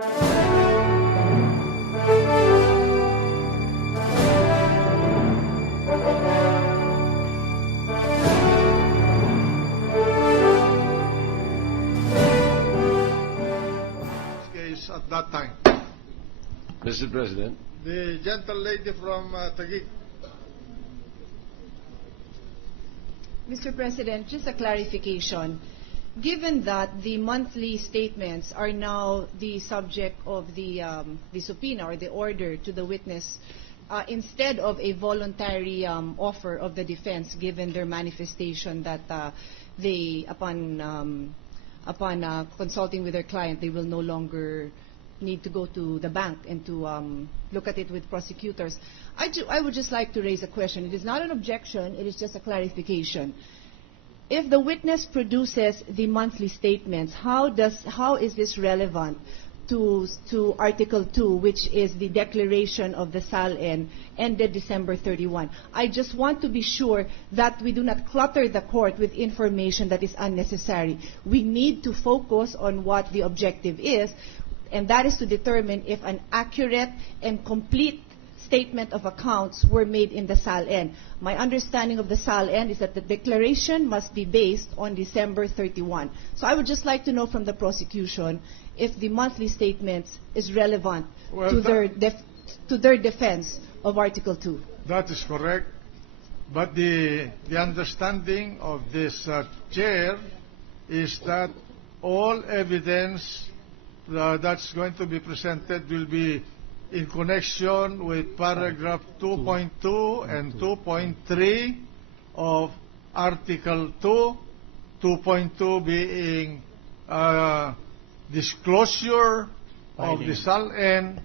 Case at that time. Mr. President. The gentle lady from Taguig. Mr. President, just a clarification. Given that the monthly statements are now the subject of the subpoena or the order to the witness, instead of a voluntary offer of the defense, given their manifestation that they, upon consulting with their client, they will no longer need to go to the bank and to look at it with prosecutors. I would just like to raise a question. It is not an objection, it is just a clarification. If the witness produces the monthly statements, how is this relevant to Article 2, which is the declaration of the SALN ended December 31? I just want to be sure that we do not clutter the court with information that is unnecessary. We need to focus on what the objective is, and that is to determine if an accurate and complete statement of accounts were made in the SALN. My understanding of the SALN is that the declaration must be based on December 31. So I would just like to know from the prosecution if the monthly statements is relevant to their defense of Article 2. That is correct. But the understanding of this chair is that all evidence that's going to be presented will be in connection with paragraph 2.2 and 2.3 of Article 2, 2.2 being disclosure of the SALN,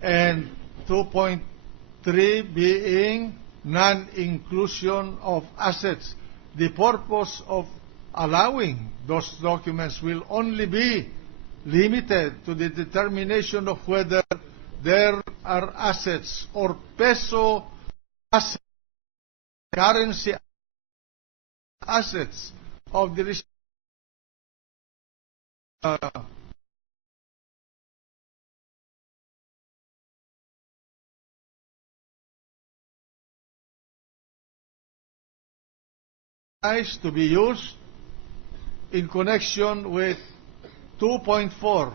and 2.3 being non-inclusion of assets. The purpose of allowing those documents will only be limited to the determination of whether there are assets or peso assets, currency assets of the to be used in connection with 2.4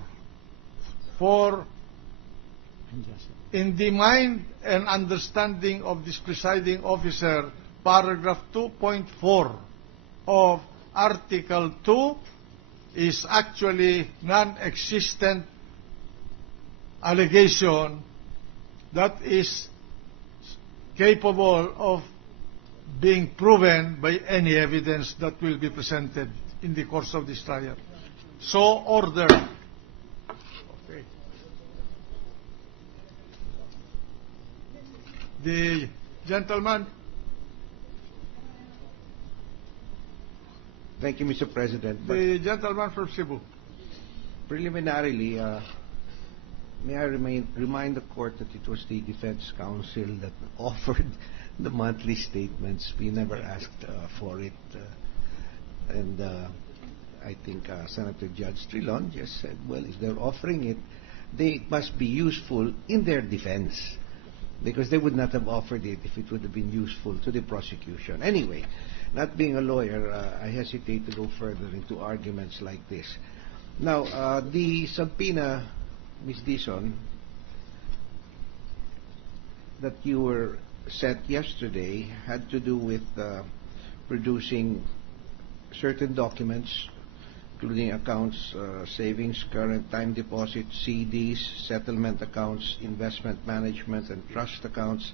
for in the mind and understanding of this presiding officer, paragraph 2.4 of Article 2 is actually non-existent allegation that is capable of being proven by any evidence that will be presented in the course of this trial. So ordered. Okay. The gentleman. Thank you, Mr. President. The gentleman from Cebu. Preliminarily, may I remind the court that it was the defense counsel that offered the monthly statements. We never asked for it. And I think Senator Judge Trilon just said, well, if they're offering it, they must be useful in their defense, because they would not have offered it if it would have been useful to the prosecution. Anyway, not being a lawyer, I hesitate to go further into arguments like this. Now, the subpoena, Ms. Dizon, that you were sent yesterday had to do with producing certain documents, including accounts, savings, current, time deposits, CDs, settlement accounts, investment management and trust accounts,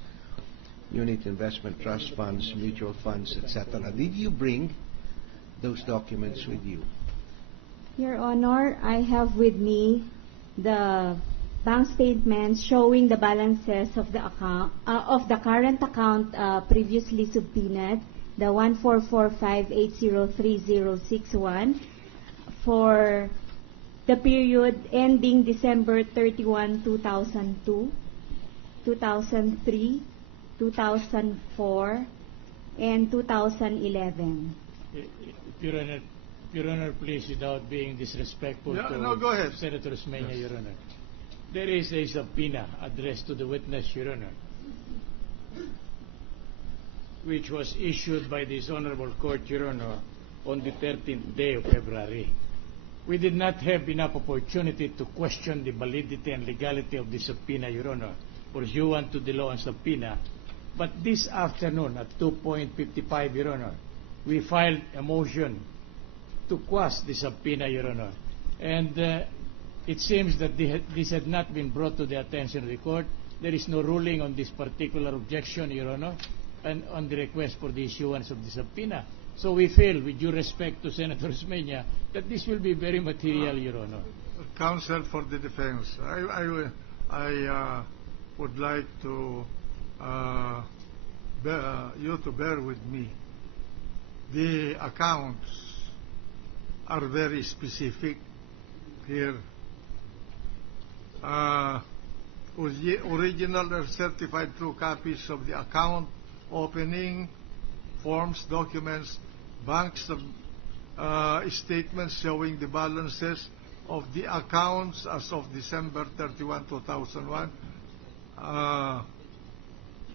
unit investment trust funds, mutual funds, etc. Did you bring those documents with you? Your Honor, I have with me the bank statements showing the balances of the account of the current account previously subpoenaed, the 14458036061, for the period ending December 31, 2002, 2003, 2004, and 2011. Your Honor, please, without being disrespectful to no, go ahead. Senator Osmeña, Your Honor. There is a subpoena addressed to the witness, Your Honor, which was issued by this Honorable Court, Your Honor, on the 13th day of February. We did not have enough opportunity to question the validity and legality of the subpoena, Your Honor, pursuant to the law on subpoena. But this afternoon at 2:55, Your Honor, we filed a motion to quash the subpoena, Your Honor. And it seems that this had not been brought to the attention of the court. There is no ruling on this particular objection, Your Honor, and on the request for the issuance of the subpoena. So we feel, with due respect to Senator Osmeña, that this will be very material, Your Honor. Counsel for the defense, I would like to you to bear with me. The accounts are very specific here. Original or certified true copies of the account opening forms, documents, banks statements showing the balances of the accounts as of December 31, 2001,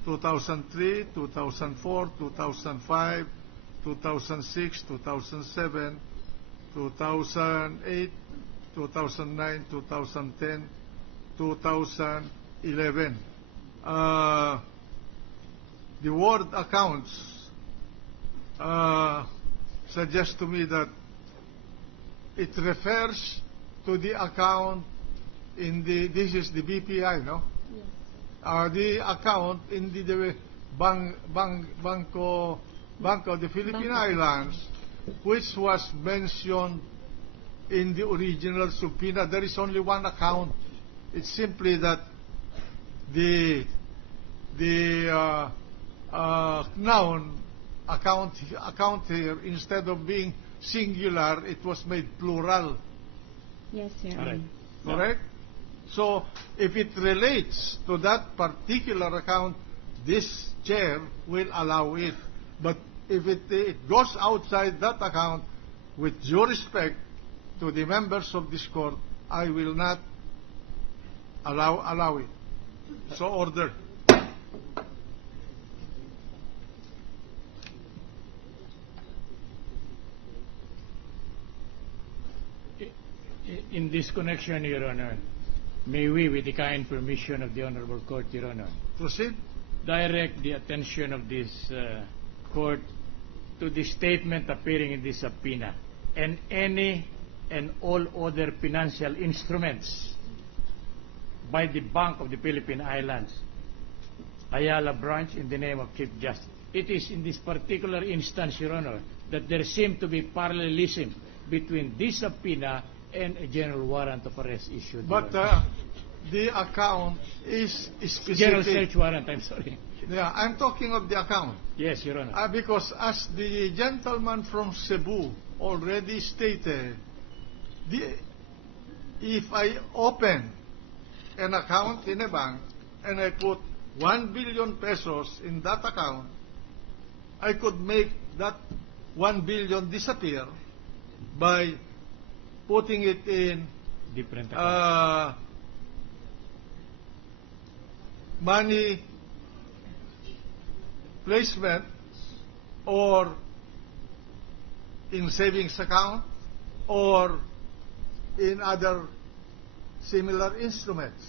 2003, 2004, 2005, 2006, 2007, 2008, 2009, 2010, 2011. The word accounts suggests to me that it refers to the account in the, this is the BPI, no? Yes. The account in the Banco of the Philippine Islands, which was mentioned in the original subpoena. There is only one account. It's simply that the noun account here, instead of being singular, it was made plural. Yes, Your Honor. Correct? So, if it relates to that particular account, this chair will allow it. But if it goes outside that account, with due respect to the members of this court, I will not allow it. So ordered. In this connection, Your Honor, may we, with the kind permission of the Honorable Court, Your Honor, Proceed. direct the attention of this court to the statement appearing in this subpoena and any and all other financial instruments by the Bank of the Philippine Islands, Ayala branch, in the name of Chief Justice. It is in this particular instance, Your Honor, that there seemed to be parallelism between this subpoena and a general warrant of arrest issued. But the account is specific. General search warrant, I'm sorry. Yeah, I'm talking of the account. Yes, Your Honor. Because as the gentleman from Cebu already stated, if I open an account in a bank and I put 1 billion pesos in that account, I could make that 1 billion disappear by putting it in Different account. Money placement or in savings account or in other similar instruments.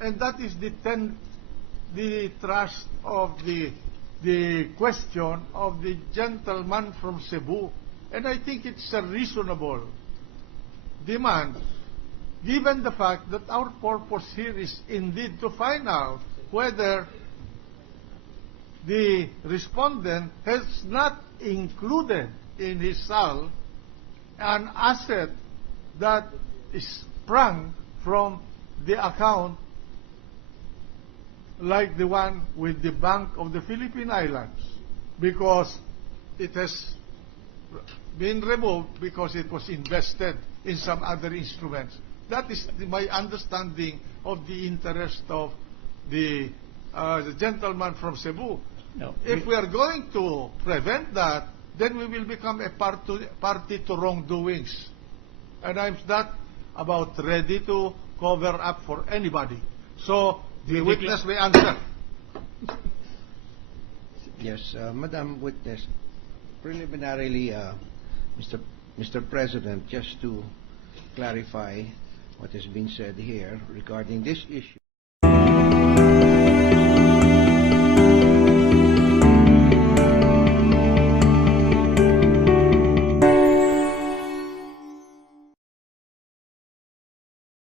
And that is the thrust of the question of the gentleman from Cebu. And I think it's a reasonable demand, given the fact that our purpose here is indeed to find out whether the respondent has not included in his SAL an asset that is sprung from the account like the one with the Bank of the Philippine Islands, because it has been removed because it was invested in some other instruments. That is my understanding of the interest of the gentleman from Cebu. No, if we are going to prevent that, then we will become a party to wrongdoings. And I'm not about ready to cover up for anybody. So the We witness may answer. Yes, Madam Witness, preliminarily, Mr. President, just to clarify what has been said here regarding this issue.